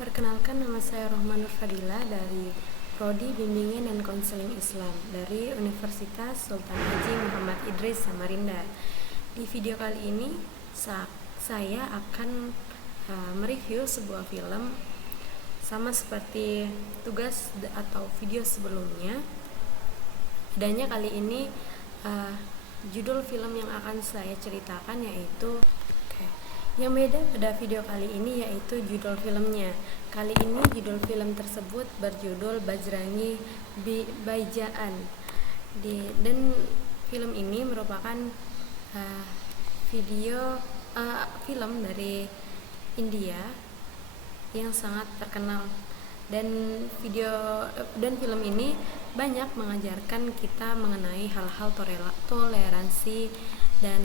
Perkenalkan, nama saya Rohma Nur Fadila dari Prodi Bimbingan dan Konseling Islam dari Universitas Sultan Haji Muhammad Idris Samarinda. Di video kali ini saya akan mereview sebuah film sama seperti tugas atau video sebelumnya. Bedanya kali ini judul film yang akan saya ceritakan yaitu yang beda pada video kali ini yaitu judul filmnya. Kali ini judul film tersebut berjudul Bajrangi Bhaijaan. Dan film ini merupakan film dari India yang sangat terkenal, dan film ini banyak mengajarkan kita mengenai hal-hal toleransi dan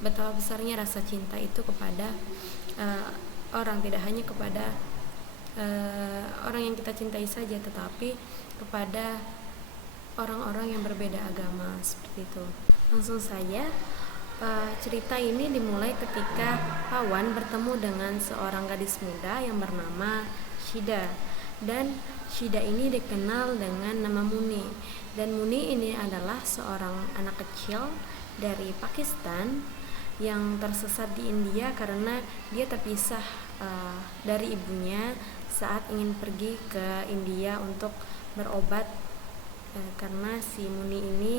betapa besarnya rasa cinta itu kepada orang, tidak hanya kepada orang yang kita cintai saja, tetapi kepada orang-orang yang berbeda agama, seperti itu. Langsung saja, cerita ini dimulai ketika Pawan bertemu dengan seorang gadis muda yang bernama Shida, dan Shida ini dikenal dengan nama Muni, dan Muni ini adalah seorang anak kecil dari Pakistan yang tersesat di India karena dia terpisah dari ibunya saat ingin pergi ke India untuk berobat, karena si Muni ini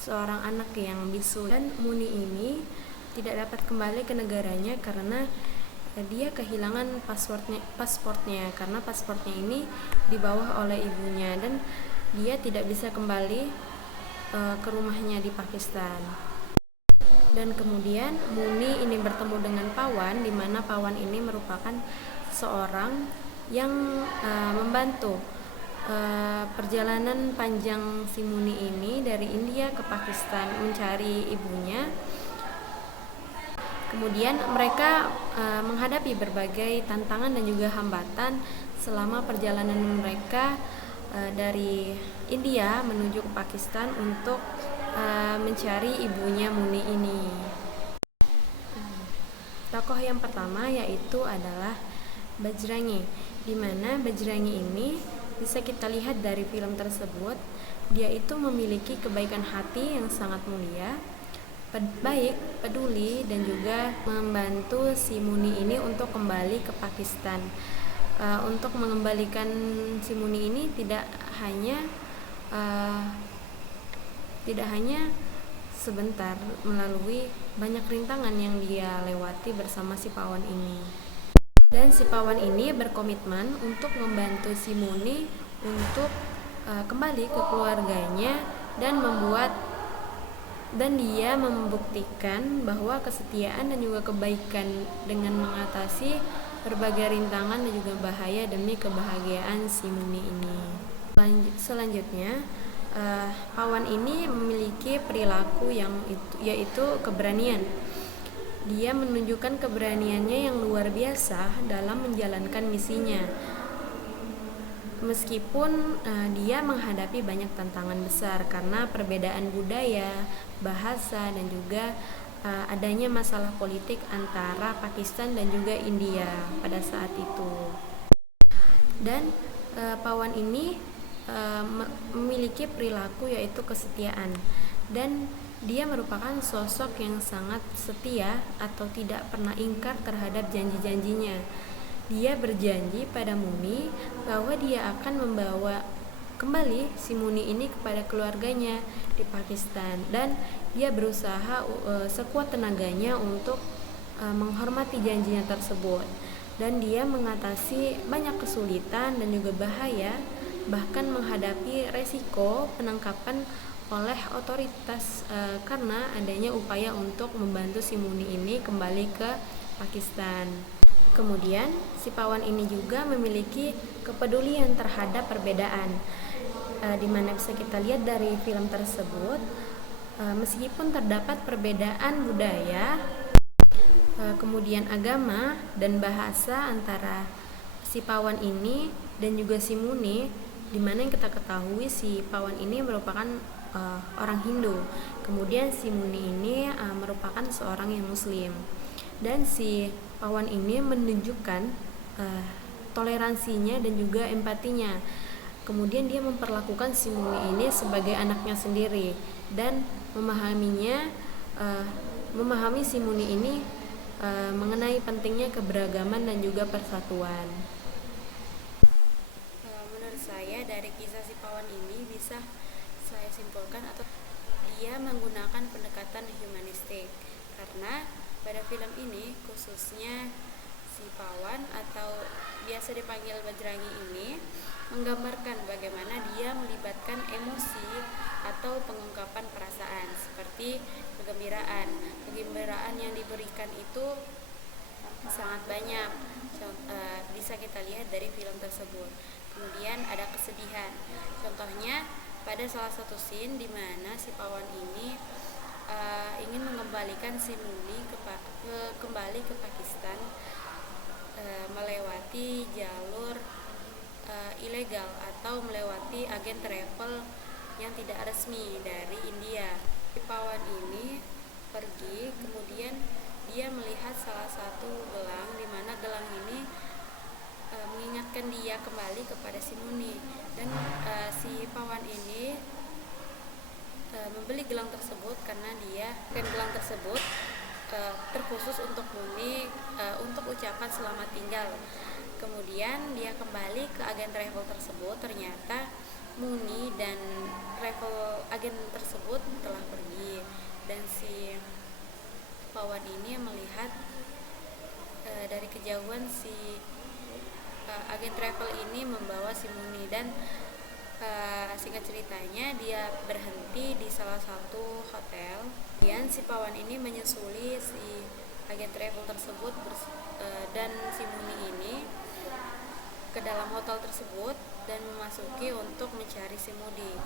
seorang anak yang bisu, dan Muni ini tidak dapat kembali ke negaranya karena dia kehilangan pasportnya karena pasportnya ini dibawa oleh ibunya, dan dia tidak bisa kembali ke rumahnya di Pakistan. Dan kemudian Muni ini bertemu dengan Pawan, di mana Pawan ini merupakan seorang yang membantu perjalanan panjang si Muni ini dari India ke Pakistan mencari ibunya. Kemudian mereka menghadapi berbagai tantangan dan juga hambatan selama perjalanan mereka dari India menuju ke Pakistan untuk mencari ibunya Muni ini. Tokoh yang pertama yaitu adalah Bajrangi, di mana Bajrangi ini bisa kita lihat dari film tersebut, dia itu memiliki kebaikan hati yang sangat mulia, baik, peduli, dan juga membantu si Muni ini untuk kembali ke Pakistan. Untuk mengembalikan si Muni ini tidak hanya sebentar, melalui banyak rintangan yang dia lewati bersama si Pawan ini. Dan si Pawan ini berkomitmen untuk membantu si Muni untuk kembali ke keluarganya dan dia membuktikan bahwa kesetiaan dan juga kebaikan dengan mengatasi berbagai rintangan dan juga bahaya demi kebahagiaan si Muni ini. Selanjutnya, Pawan ini memiliki perilaku yaitu keberanian. Dia menunjukkan keberaniannya yang luar biasa dalam menjalankan misinya. Meskipun dia menghadapi banyak tantangan besar karena perbedaan budaya, bahasa, dan juga adanya masalah politik antara Pakistan dan juga India pada saat itu. Dan Pawan ini memiliki perilaku yaitu kesetiaan, dan dia merupakan sosok yang sangat setia atau tidak pernah ingkar terhadap janji-janjinya. Dia berjanji pada Muni bahwa dia akan membawa kembali si Muni ini kepada keluarganya di Pakistan, dan dia berusaha sekuat tenaganya untuk menghormati janjinya tersebut. Dan dia mengatasi banyak kesulitan dan juga bahaya, bahkan menghadapi resiko penangkapan oleh otoritas karena adanya upaya untuk membantu si Muni ini kembali ke Pakistan. Kemudian si Pawan ini juga memiliki kepedulian terhadap perbedaan, di mana bisa kita lihat dari film tersebut, meskipun terdapat perbedaan budaya, kemudian agama dan bahasa antara si Pawan ini dan juga si Muni, di mana yang kita ketahui si Pawan ini merupakan orang Hindu, kemudian si Muni ini merupakan seorang yang Muslim. Dan si Pawan ini menunjukkan toleransinya dan juga empatinya. Kemudian dia memperlakukan si Muni ini sebagai anaknya sendiri dan memahami si Muni ini mengenai pentingnya keberagaman dan juga persatuan. Menurut saya dari kisah si Pawan ini bisa saya simpulkan atau dia menggunakan pendekatan humanistik, karena pada film ini khususnya si Pawan atau biasa dipanggil Bajrangi ini menggambarkan bagaimana dia melibatkan emosi atau pengungkapan perasaan seperti kegembiraan. Kegembiraan yang diberikan itu sangat banyak, bisa kita lihat dari film tersebut. Kemudian ada kesedihan, contohnya pada salah satu scene di mana si Pawan ini ingin mengembalikan si Muni kembali ke Pakistan melewati jalur ilegal atau melewati agen travel yang tidak resmi dari India. Si Pawan ini pergi, kemudian dia melihat salah satu gelang di mana gelang ini mengingatkan dia kembali kepada si Muni, dan si Pawan ini membeli gelang tersebut karena gelang tersebut terkhusus untuk Muni, untuk ucapan selamat tinggal. Kemudian dia kembali ke agen travel tersebut, ternyata Muni dan agen tersebut telah pergi, dan si Pawan ini melihat dari kejauhan si agen travel ini membawa si Muni, dan singkat ceritanya dia berhenti di salah satu hotel. Kemudian si Pawan ini menyusuli si agen travel tersebut dan si Muni ini ke dalam hotel tersebut dan memasuki untuk mencari si Muni.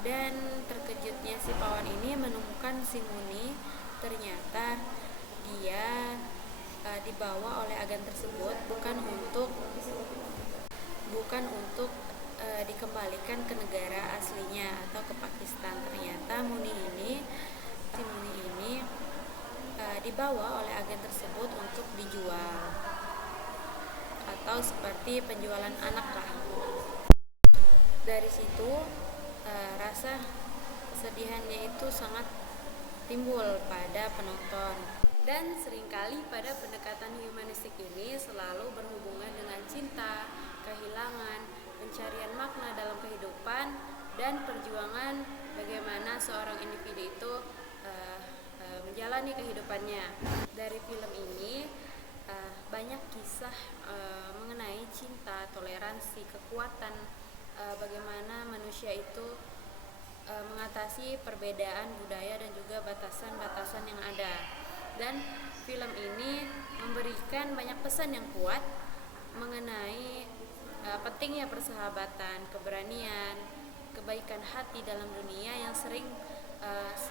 Dan terkejutnya si Pawan ini menemukan si Muni, ternyata dia dibawa oleh agen tersebut bukan untuk dikembalikan ke negara aslinya atau ke Pakistan. Ternyata si Muni ini dibawa oleh agen tersebut untuk dijual, atau seperti penjualan anak lah. Dari situ rasa kesedihannya itu sangat timbul pada penonton. Dan seringkali pada pendekatan humanistik ini selalu berhubungan dengan cinta, kehilangan, pencarian makna dalam kehidupan, dan perjuangan bagaimana seorang individu itu menjalani kehidupannya. Dari film ini banyak kisah mengenai cinta, toleransi, kekuatan, bagaimana manusia itu mengatasi perbedaan budaya dan juga batasan-batasan yang ada. Dan film ini memberikan banyak pesan yang kuat mengenai pentingnya persahabatan, keberanian, kebaikan hati dalam dunia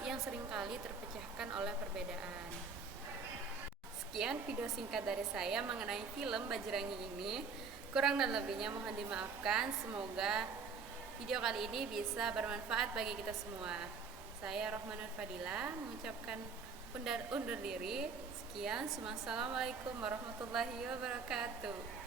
yang seringkali terpecahkan oleh perbedaan. Sekian video singkat dari saya mengenai film Bajrangi ini. Kurang dan lebihnya mohon dimaafkan. Semoga video kali ini bisa bermanfaat bagi kita semua. Saya Rohmanur Fadila mengucapkan undur diri. Sekian, assalamualaikum warahmatullahi wabarakatuh.